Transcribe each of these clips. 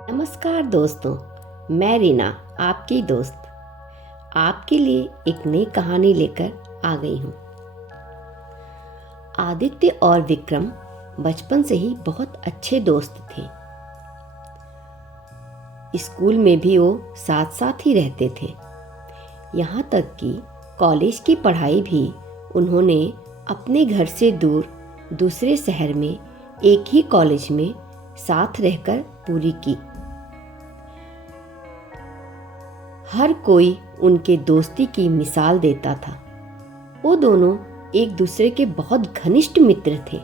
नमस्कार दोस्तों, मैं रीना आपकी दोस्त आपके लिए एक नई कहानी लेकर आ गई हूँ। आदित्य और विक्रम बचपन से ही बहुत अच्छे दोस्त थे। स्कूल में भी वो साथ साथ ही रहते थे। यहाँ तक कि कॉलेज की पढ़ाई भी उन्होंने अपने घर से दूर दूसरे शहर में एक ही कॉलेज में साथ रहकर पूरी की। हर कोई उनके दोस्ती की मिसाल देता था। वो दोनों एक दूसरे के बहुत घनिष्ठ मित्र थे।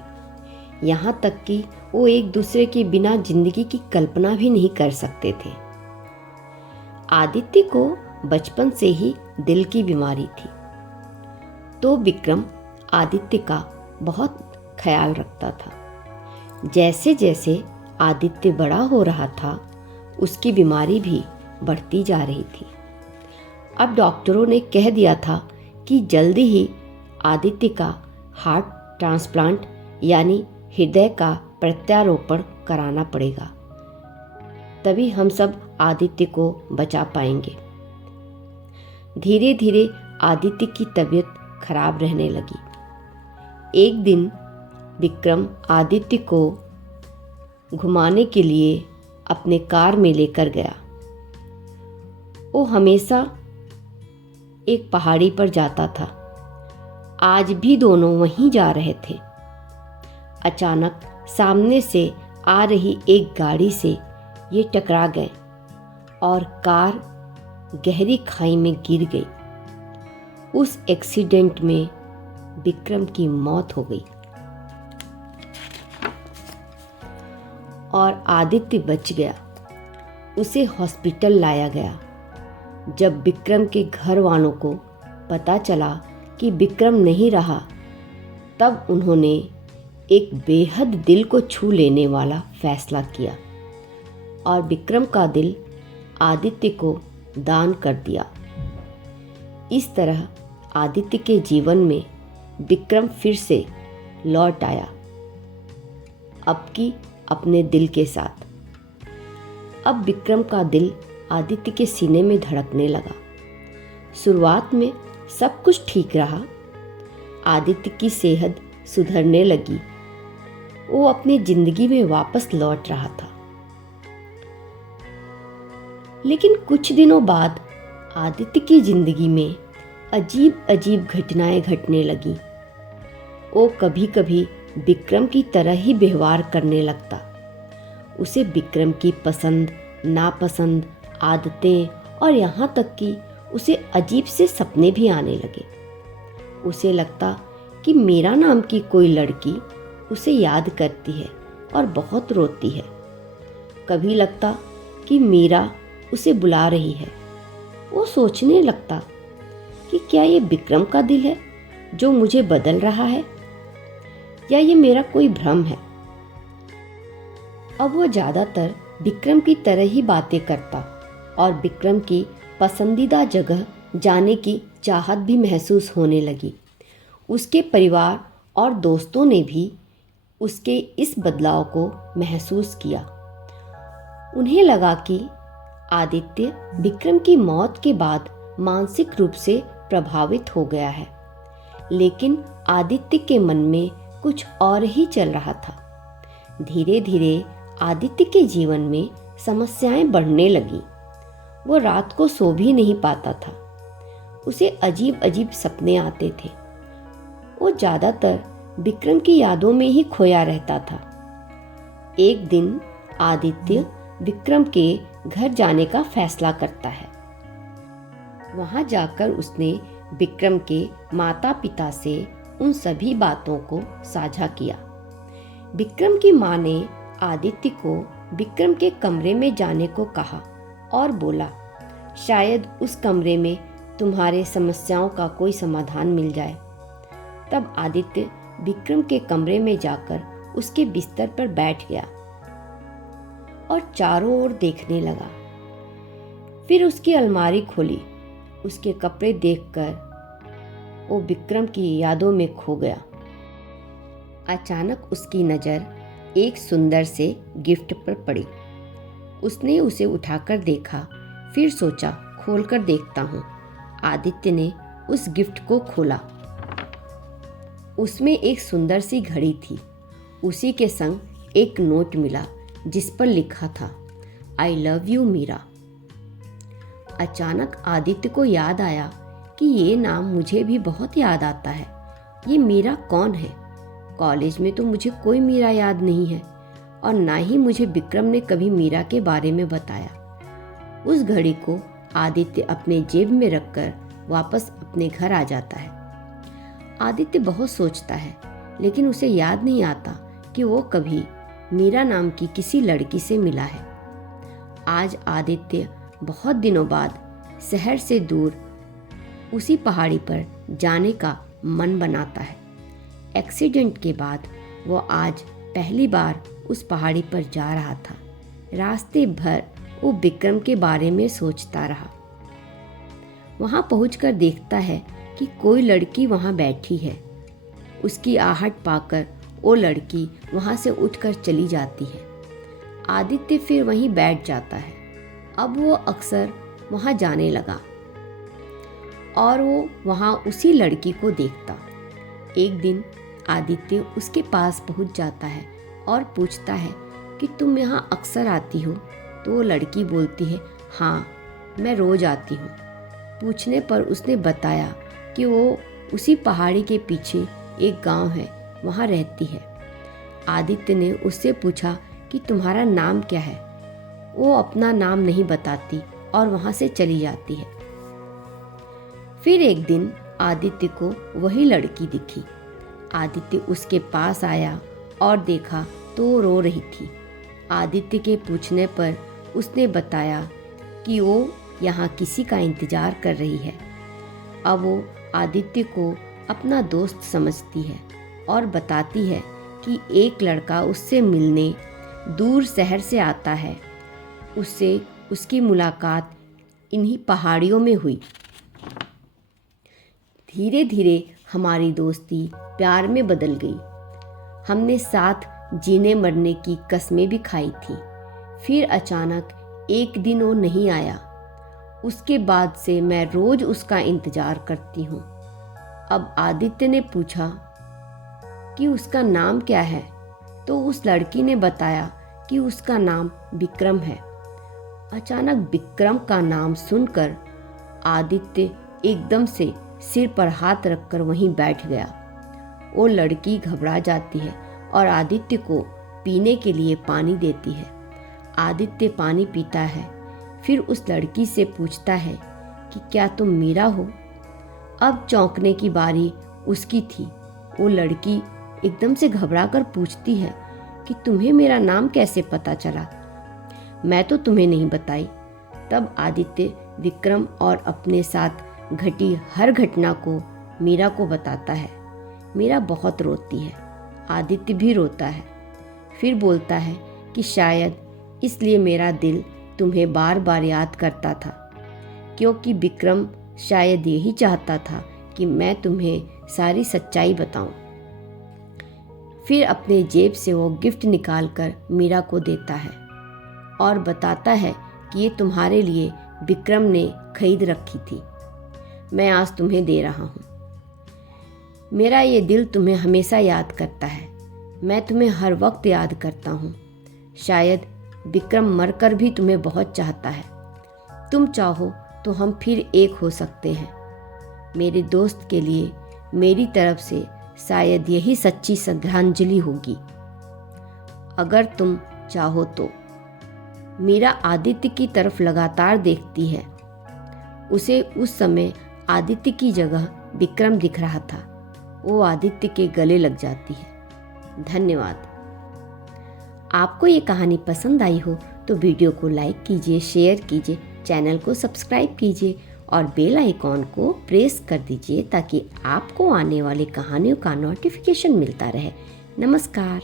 यहाँ तक कि वो एक दूसरे के बिना जिंदगी की कल्पना भी नहीं कर सकते थे। आदित्य को बचपन से ही दिल की बीमारी थी, तो विक्रम आदित्य का बहुत ख्याल रखता था। जैसे जैसे आदित्य बड़ा हो रहा था, उसकी बीमारी भी बढ़ती जा रही थी। अब डॉक्टरों ने कह दिया था कि जल्दी ही आदित्य का हार्ट ट्रांसप्लांट यानी हृदय का प्रत्यारोपण कराना पड़ेगा, तभी हम सब आदित्य को बचा पाएंगे। धीरे धीरे आदित्य की तबीयत खराब रहने लगी। एक दिन विक्रम आदित्य को घुमाने के लिए अपने कार में लेकर गया। वो हमेशा एक पहाड़ी पर जाता था। आज भी दोनों वहीं जा रहे थे। अचानक सामने से आ रही एक गाड़ी से ये टकरा गए और कार गहरी खाई में गिर गई। उस एक्सीडेंट में विक्रम की मौत हो गई और आदित्य बच गया। उसे हॉस्पिटल लाया गया। जब विक्रम के घर वालों को पता चला कि विक्रम नहीं रहा, तब उन्होंने एक बेहद दिल को छू लेने वाला फैसला किया और विक्रम का दिल आदित्य को दान कर दिया। इस तरह आदित्य के जीवन में विक्रम फिर से लौट आया, अब की अपने दिल के साथ। अब विक्रम का दिल आदित्य के सीने में धड़कने लगा। शुरुआत में सब कुछ ठीक रहा। आदित्य की सेहत सुधरने लगी। वो अपनी जिंदगी में वापस लौट रहा था। लेकिन कुछ दिनों बाद आदित्य की जिंदगी में अजीब अजीब घटनाएं घटने लगी। वो कभी कभी विक्रम की तरह ही व्यवहार करने लगता। उसे विक्रम की पसंद नापसंद आदतें और यहाँ तक कि उसे अजीब से सपने भी आने लगे। उसे लगता कि मीरा नाम की कोई लड़की उसे याद करती है और बहुत रोती है। कभी लगता कि मीरा उसे बुला रही है। वो सोचने लगता कि क्या ये विक्रम का दिल है जो मुझे बदल रहा है, या ये मेरा कोई भ्रम है। अब वो ज़्यादातर विक्रम की तरह ही बातें करता और विक्रम की पसंदीदा जगह जाने की चाहत भी महसूस होने लगी। उसके परिवार और दोस्तों ने भी उसके इस बदलाव को महसूस किया। उन्हें लगा कि आदित्य विक्रम की मौत के बाद मानसिक रूप से प्रभावित हो गया है। लेकिन आदित्य के मन में कुछ और ही चल रहा था। धीरे धीरे आदित्य के जीवन में समस्याएं बढ़ने लगी। वो रात को सो भी नहीं पाता था। उसे अजीब अजीब सपने आते थे। वो ज़्यादातर विक्रम की यादों में ही खोया रहता था। एक दिन आदित्य विक्रम के घर जाने का फैसला करता है। वहाँ जाकर उसने विक्रम के माता पिता से उन सभी बातों को साझा किया। विक्रम की माँ ने आदित्य को विक्रम के कमरे में जाने को कहा और बोला, शायद उस कमरे में तुम्हारे समस्याओं का कोई समाधान मिल जाए। तब आदित्य विक्रम के कमरे में जाकर उसके बिस्तर पर बैठ गया और चारों ओर देखने लगा। फिर उसकी अलमारी खोली। उसके कपड़े देखकर वो विक्रम की यादों में खो गया। अचानक उसकी नज़र एक सुंदर से गिफ्ट पर पड़ी। उसने उसे उठाकर देखा, फिर सोचा खोलकर देखता हूँ। आदित्य ने उस गिफ्ट को खोला। उसमें एक सुंदर सी घड़ी थी। उसी के संग एक नोट मिला जिस पर लिखा था, आई लव यू मीरा। अचानक आदित्य को याद आया कि ये नाम मुझे भी बहुत याद आता है। ये मीरा कौन है? कॉलेज में तो मुझे कोई मीरा याद नहीं है और ना ही मुझे विक्रम ने कभी मीरा के बारे में बताया। उस घड़ी को आदित्य अपने जेब में रखकर वापस अपने घर आ जाता है। आदित्य बहुत सोचता है, लेकिन उसे याद नहीं आता कि वो कभी मीरा नाम की किसी लड़की से मिला है। आज आदित्य बहुत दिनों बाद शहर से दूर उसी पहाड़ी पर जाने का मन बनाता है। एक्सीडेंट के बाद वो आज पहली बार उस पहाड़ी पर जा रहा था। रास्ते भर वो विक्रम के बारे में सोचता रहा। वहाँ पहुंचकर देखता है कि कोई लड़की वहाँ बैठी है। उसकी आहट पाकर वो लड़की वहाँ से उठकर चली जाती है। आदित्य फिर वहीं बैठ जाता है। अब वो अक्सर वहाँ जाने लगा और वो वहाँ उसी लड़की को देखता। एक दिन आदित्य उसके पास पहुँच जाता है और पूछता है कि तुम यहाँ अक्सर आती हो? तो वो लड़की बोलती है, हाँ मैं रोज आती हूँ। पूछने पर उसने बताया कि वो उसी पहाड़ी के पीछे एक गांव है, वहाँ रहती है। आदित्य ने उससे पूछा कि तुम्हारा नाम क्या है? वो अपना नाम नहीं बताती और वहाँ से चली जाती है। फिर एक दिन आदित्य को वही लड़की दिखी। आदित्य उसके पास आया और देखा तो वो रो रही थी। आदित्य के पूछने पर उसने बताया कि वो यहाँ किसी का इंतजार कर रही है। अब वो आदित्य को अपना दोस्त समझती है और बताती है कि एक लड़का उससे मिलने दूर शहर से आता है। उससे उसकी मुलाकात इन्हीं पहाड़ियों में हुई। धीरे धीरे हमारी दोस्ती प्यार में बदल गई। हमने साथ जीने मरने की कस्में भी खाई थी। फिर अचानक एक दिन वो नहीं आया। उसके बाद से मैं रोज उसका इंतजार करती हूँ। अब आदित्य ने पूछा कि उसका नाम क्या है, तो उस लड़की ने बताया कि उसका नाम विक्रम है। अचानक विक्रम का नाम सुनकर आदित्य एकदम से सिर पर हाथ रखकर वहीं बैठ गया। वो लड़की घबरा जाती है और आदित्य को पीने के लिए पानी देती है। आदित्य पानी पीता है, फिर उस लड़की से पूछता है कि क्या तुम मीरा हो? अब चौंकने की बारी उसकी थी। वो लड़की एकदम से घबराकर पूछती है कि तुम्हें मेरा नाम कैसे पता चला? मैं तो तुम्हें नहीं बताई। तब आदित्य विक्रम और अपने साथ घटी हर घटना को मीरा को बताता है। मीरा बहुत रोती है। आदित्य भी रोता है। फिर बोलता है कि शायद इसलिए मेरा दिल तुम्हें बार बार याद करता था, क्योंकि विक्रम शायद यही चाहता था कि मैं तुम्हें सारी सच्चाई बताऊं। फिर अपने जेब से वो गिफ्ट निकालकर मीरा को देता है और बताता है कि ये तुम्हारे लिए विक्रम ने खरीद रखी थी। मैं आज तुम्हें दे रहा हूँ। मेरा ये दिल तुम्हें हमेशा याद करता है। मैं तुम्हें हर वक्त याद करता हूँ। शायद विक्रम मरकर भी तुम्हें बहुत चाहता है। तुम चाहो तो हम फिर एक हो सकते हैं। मेरे दोस्त के लिए मेरी तरफ से शायद यही सच्ची श्रद्धांजलि होगी, अगर तुम चाहो तो। मीरा आदित्य की तरफ लगातार देखती है। उसे उस समय आदित्य की जगह विक्रम दिख रहा था। वो आदित्य के गले लग जाती है। धन्यवाद। आपको ये कहानी पसंद आई हो तो वीडियो को लाइक कीजिए, शेयर कीजिए, चैनल को सब्सक्राइब कीजिए और बेल आइकॉन को प्रेस कर दीजिए ताकि आपको आने वाली कहानियों का नोटिफिकेशन मिलता रहे। नमस्कार।